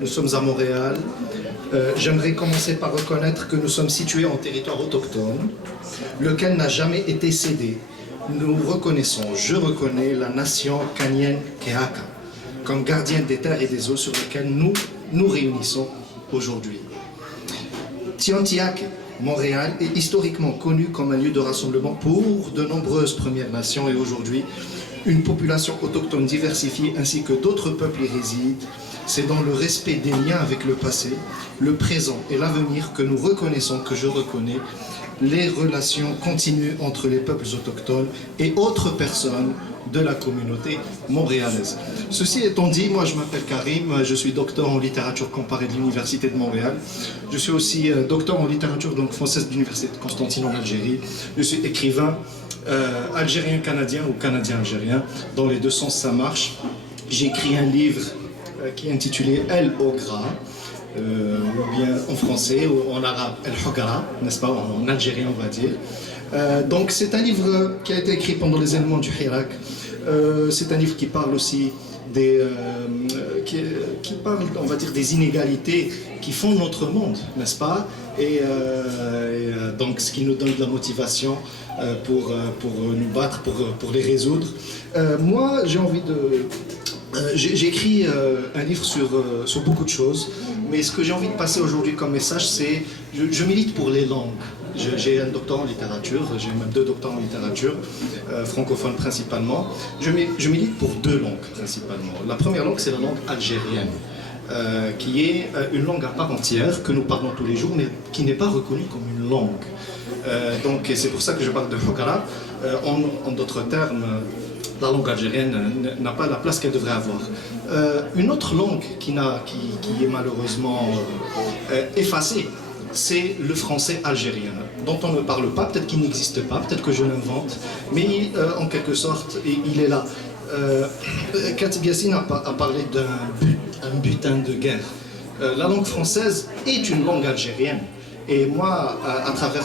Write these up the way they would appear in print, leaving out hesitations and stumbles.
nous sommes à Montréal. J'aimerais commencer par reconnaître que nous sommes situés en territoire autochtone, lequel n'a jamais été cédé. Nous reconnaissons, je reconnais la nation Kanien'kehá:ka comme gardienne des terres et des eaux sur lesquelles nous nous réunissons aujourd'hui. Tiantiaque, Montréal, est historiquement connu comme un lieu de rassemblement pour de nombreuses Premières Nations et aujourd'hui, une population autochtone diversifiée ainsi que d'autres peuples y résident. C'est dans le respect des liens avec le passé, le présent et l'avenir que nous reconnaissons, que je reconnais, les relations continues entre les peuples autochtones et autres personnes de la communauté montréalaise. Ceci étant dit, moi je m'appelle Karim, je suis docteur en littérature comparée de l'Université de Montréal. Je suis aussi docteur en littérature donc française de l'Université de Constantine en Algérie. Je suis écrivain algérien-canadien ou canadien-algérien. Dans les deux sens ça marche. J'ai écrit un livre qui est intitulé El Ogra, ou bien en français ou en arabe El Hogara, n'est-ce pas, en algérien on va dire. Donc c'est un livre qui a été écrit pendant les événements du Hirak. C'est un livre qui parle aussi qui parle, on va dire, des inégalités qui font notre monde, n'est-ce pas, et donc ce qui nous donne de la motivation pour nous battre, pour les résoudre. Moi j'ai envie de... j'ai écrit un livre sur beaucoup de choses, mais ce que j'ai envie de passer aujourd'hui comme message, c'est je milite pour les langues. J'ai un doctorat en littérature, j'ai même 2 doctorats en littérature, francophone principalement. Je milite pour 2 langues principalement. La première langue, c'est la langue algérienne, qui est une langue à part entière, que nous parlons tous les jours, mais qui n'est pas reconnue comme une langue. Donc c'est pour ça que je parle de Hogara. En d'autres termes, la langue algérienne n'a pas la place qu'elle devrait avoir. Une autre langue qui est malheureusement effacée, c'est le français algérien, dont on ne parle pas, peut-être qu'il n'existe pas, peut-être que je l'invente, mais en quelque sorte, il est là. Khatib Yassine a parlé d'un butin de guerre. La langue française est une langue algérienne. Et moi, à travers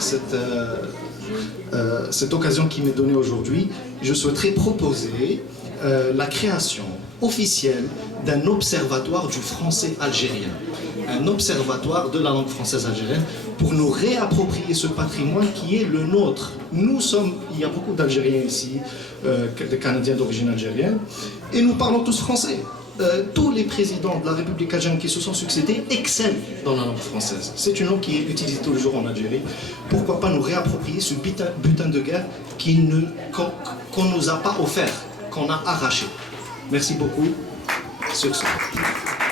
cette occasion qui m'est donnée aujourd'hui, je souhaiterais proposer la création officielle d'un observatoire du français algérien. Un observatoire de la langue française algérienne pour nous réapproprier ce patrimoine qui est le nôtre. Il y a beaucoup d'Algériens ici, des Canadiens d'origine algérienne, et nous parlons tous français. Tous les présidents de la République algérienne qui se sont succédés excellent dans la langue française. C'est une langue qui est utilisée tous les jours en Algérie. Pourquoi pas nous réapproprier ce butin de guerre qu'on ne nous a pas offert, qu'on a arraché. Merci beaucoup. Sur ce.